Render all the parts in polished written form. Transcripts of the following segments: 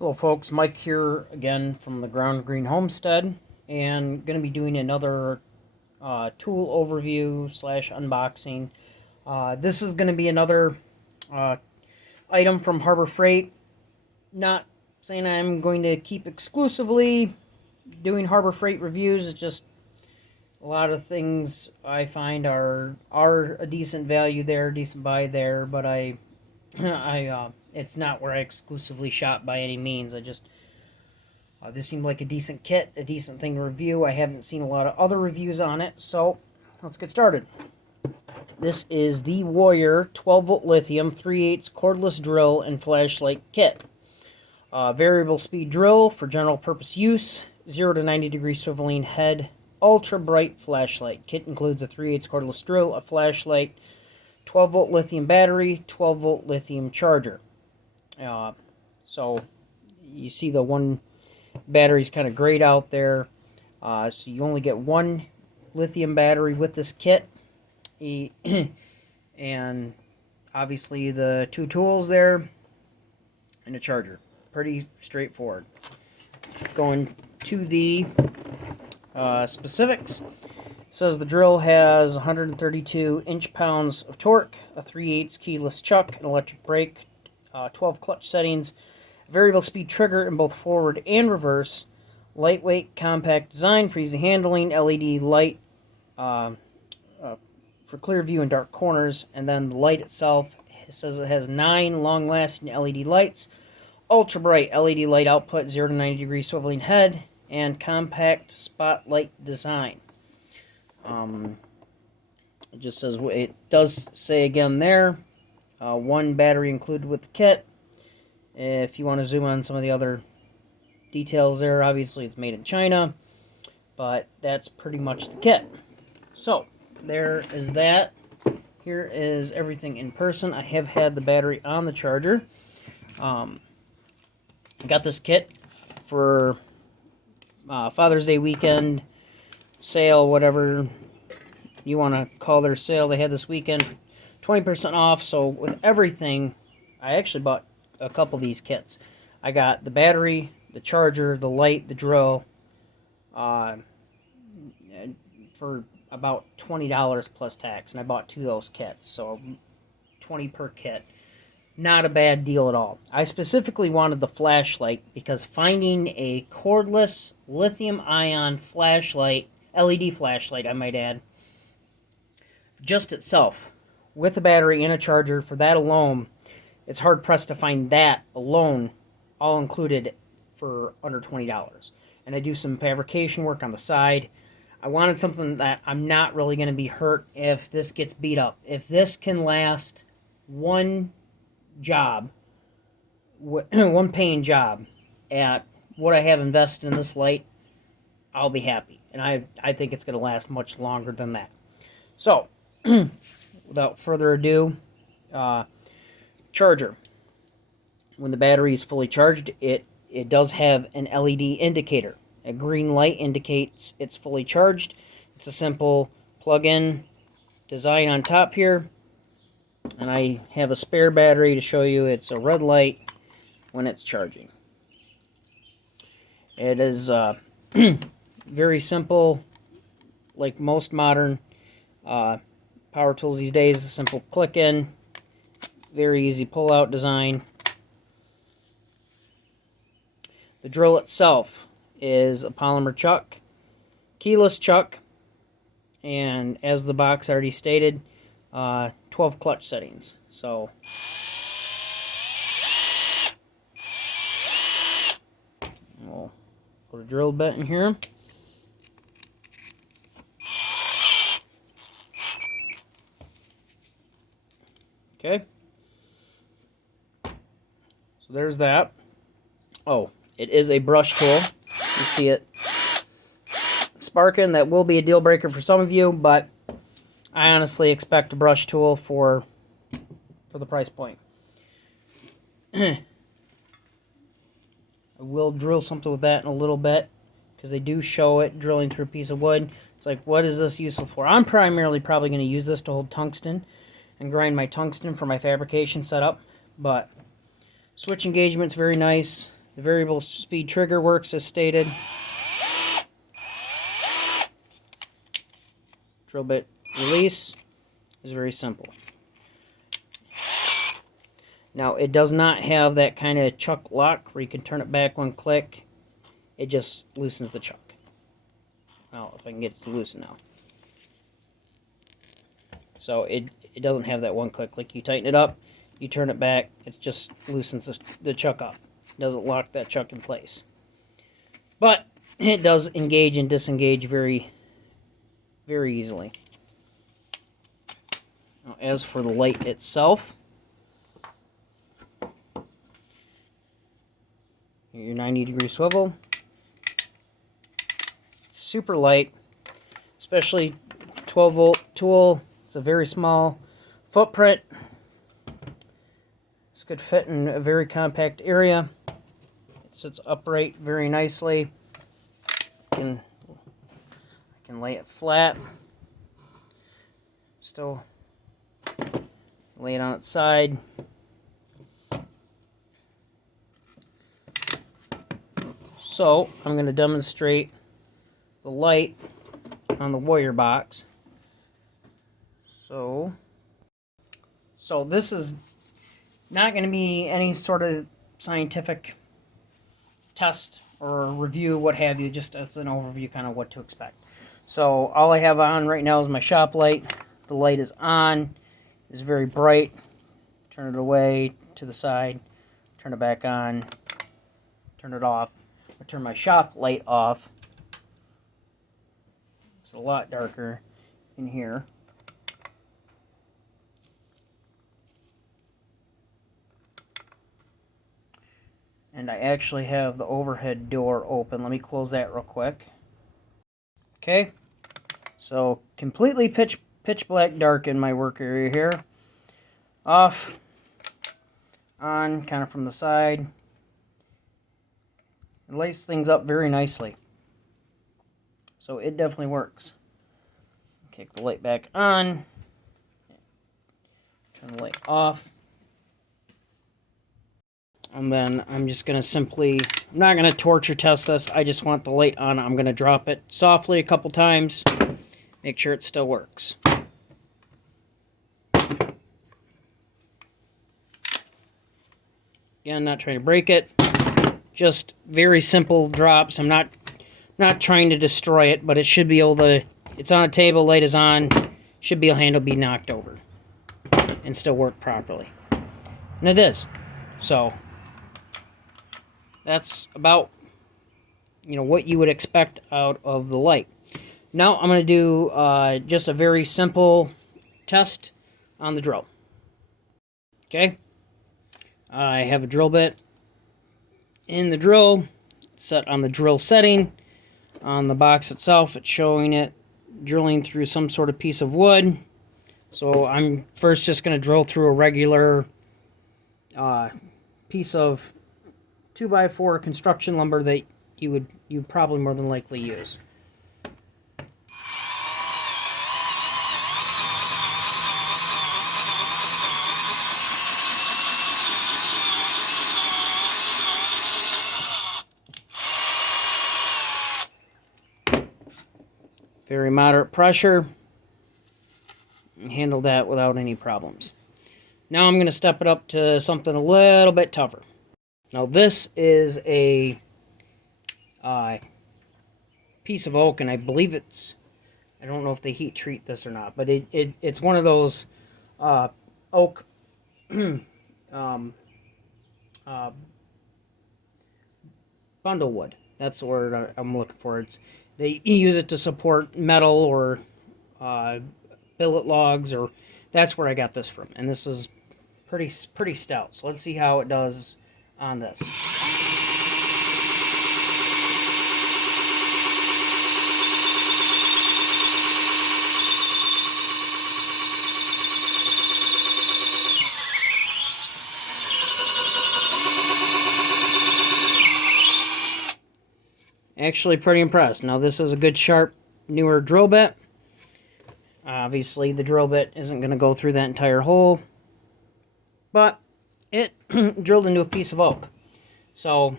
Hello folks, Mike here again from the Ground Green Homestead, and going to be doing another tool overview slash unboxing. This is going to be another uh, item from Harbor Freight. Not saying I'm going to keep exclusively doing Harbor Freight reviews, it's just a lot of things I find are a decent value there, decent buy there, but it's not where I exclusively shop by any means. This seemed like a decent kit, a decent thing to review. I haven't seen a lot of other reviews on it, so let's get started. This is the Warrior 12-volt lithium 3/8 cordless drill and flashlight kit. Variable speed drill for general purpose use, 0 to 90 degree swiveling head, ultra bright flashlight. Kit includes a 3/8 cordless drill, a flashlight, 12-volt lithium battery, 12-volt lithium charger. So you see the one battery's kind of grayed out there. So you only get one lithium battery with this kit. And obviously the two tools there and a charger. Pretty straightforward. Going to the specifics. It says the drill has 132 inch-pounds of torque, a 3/8 keyless chuck, an electric brake, 12 clutch settings, variable speed trigger in both forward and reverse, lightweight, compact design for easy handling, LED light for clear view in dark corners, and then the light itself, it says it has 9 long-lasting LED lights, ultra bright LED light output, 0 to 90 degree swiveling head, and compact spotlight design. It just says, it does say again there, one battery included with the kit. If you want to zoom on some of the other details there, obviously it's made in China, but that's pretty much the kit. So there is that. Here is everything in person. I have had the battery on the charger. I got this kit for Father's Day weekend sale, whatever you want to call their sale. They had this weekend 20% off. So with everything, I actually bought a couple of these kits. I got the battery, the charger, the light, the drill for about $20 plus tax, and I bought 2 of those kits, so $20 per kit. Not a bad deal at all. I specifically wanted the flashlight because finding a cordless lithium-ion flashlight, LED flashlight I might add, just itself, with a battery and a charger, for that alone, it's hard-pressed to find that alone, all included, for under $20. And I do some fabrication work on the side. I wanted something that I'm not really going to be hurt if this gets beat up. If this can last one job, one paying job at what I have invested in this light, I'll be happy. And I think it's going to last much longer than that. So, without further ado, charger. When the battery is fully charged, it does have an LED indicator. A green light indicates it's fully charged. It's a simple plug-in design on top here. And I have a spare battery to show you it's a red light when it's charging. It is very simple, like most modern power tools these days. A simple click-in, very easy pull-out design. The drill itself is a polymer chuck, keyless chuck, and as the box already stated, 12 clutch settings. So we'll put a drill bit in here. Okay. So there's that. Oh, it is a brush tool. You see it sparking. That will be a deal breaker for some of you, but I honestly expect a brush tool for the price point. I will drill something with that in a little bit, because they do show it drilling through a piece of wood. It's like, what is this useful for? I'm primarily probably going to use this to hold tungsten and grind my tungsten for my fabrication setup, but switch engagement's very nice. The variable speed trigger works as stated. Drill bit release is very simple. Now, it does not have that kind of chuck lock where you can turn it back one click. It just loosens the chuck. Well, if I can get it to loosen now. So it doesn't have that one click. Like, you tighten it up, you turn it back, it just loosens the chuck up. It doesn't lock that chuck in place. But it does engage and disengage very, very easily. Now, as for the light itself, your 90-degree swivel. It's super light, especially 12-volt tool. It's a very small footprint. This could fit in a very compact area. It sits upright very nicely. I can lay it flat. Still lay it on its side. So I'm going to demonstrate the light on the Warrior box. So this is not going to be any sort of scientific test or review, what have you, just as an overview kind of what to expect. So all I have on right now is my shop light. The light is on. It's very bright. Turn it away to the side. Turn it back on. Turn it off. I turn my shop light off. It's a lot darker in here. And I actually have the overhead door open. Let me close that real quick. Okay, so completely pitch black dark in my work area here. Off, on, kind of from the side. It lights things up very nicely. So it definitely works. Kick the light back on. Turn the light off. And then I'm just going to simply, I'm not going to torture test this. I just want the light on. I'm going to drop it softly a couple times. Make sure it still works. Again, not trying to break it. Just very simple drops. I'm not trying to destroy it, but it should be able to, it's on a table, light is on, should be able to be knocked over and still work properly. And it is. So that's about, what you would expect out of the light. Now I'm going to do just a very simple test on the drill. Okay. I have a drill bit in the drill, set on the drill setting. On the box itself, it's showing it drilling through some sort of piece of wood. So I'm first just going to drill through a regular piece of 2x4 construction lumber that you probably more than likely use. Very moderate pressure. Handle that without any problems. Now I'm going to step it up to something a little bit tougher. Now this is a piece of oak, and I believe it's, I don't know if they heat treat this or not, but it's one of those oak bundle wood. That's the word I'm looking for. They use it to support metal or billet logs, or that's where I got this from. And this is pretty stout. So let's see how it does on this. Actually pretty impressed. Now this is a good sharp newer drill bit. Obviously the drill bit isn't going to go through that entire hole, but it drilled into a piece of oak. So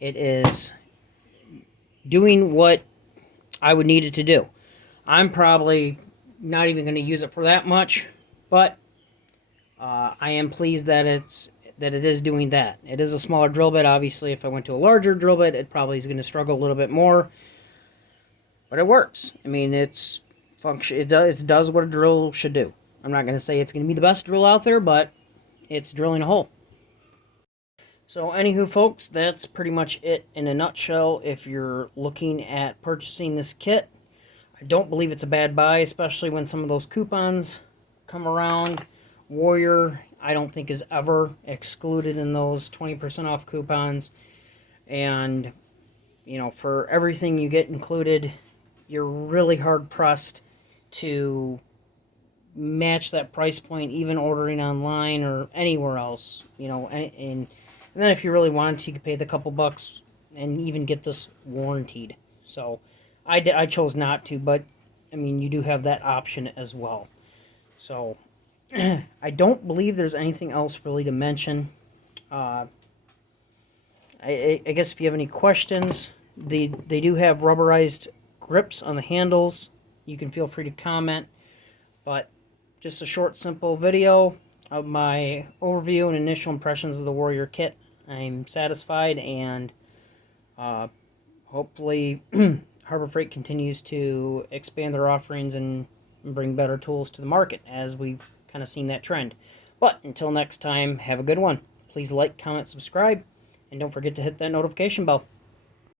It is doing what I would need it to do. I'm probably not even going to use it for that much, but I am pleased that it is doing that. It is a smaller drill bit. Obviously, if I went to a larger drill bit, it probably is going to struggle a little bit more. But it works. I mean, it's function. It does what a drill should do. I'm not going to say it's going to be the best drill out there, but it's drilling a hole. So, anywho, folks, that's pretty much it in a nutshell. If you're looking at purchasing this kit, I don't believe it's a bad buy, especially when some of those coupons come around. Warrior, I don't think, is ever excluded in those 20% off coupons. And, you know, for everything you get included, you're really hard pressed to match that price point, even ordering online or anywhere else. You know, and then if you really wanted to, you could pay the couple bucks and even get this warranted. So I chose not to, but I mean, you do have that option as well. So I don't believe there's anything else really to mention. I guess if you have any questions, they do have rubberized grips on the handles. You can feel free to comment. But just a short, simple video of my overview and initial impressions of the Warrior kit. I'm satisfied, and hopefully Harbor Freight continues to expand their offerings and bring better tools to the market, as we've kind of seen that trend. But until next time, have a good one. Please like, comment, subscribe, and don't forget to hit that notification bell.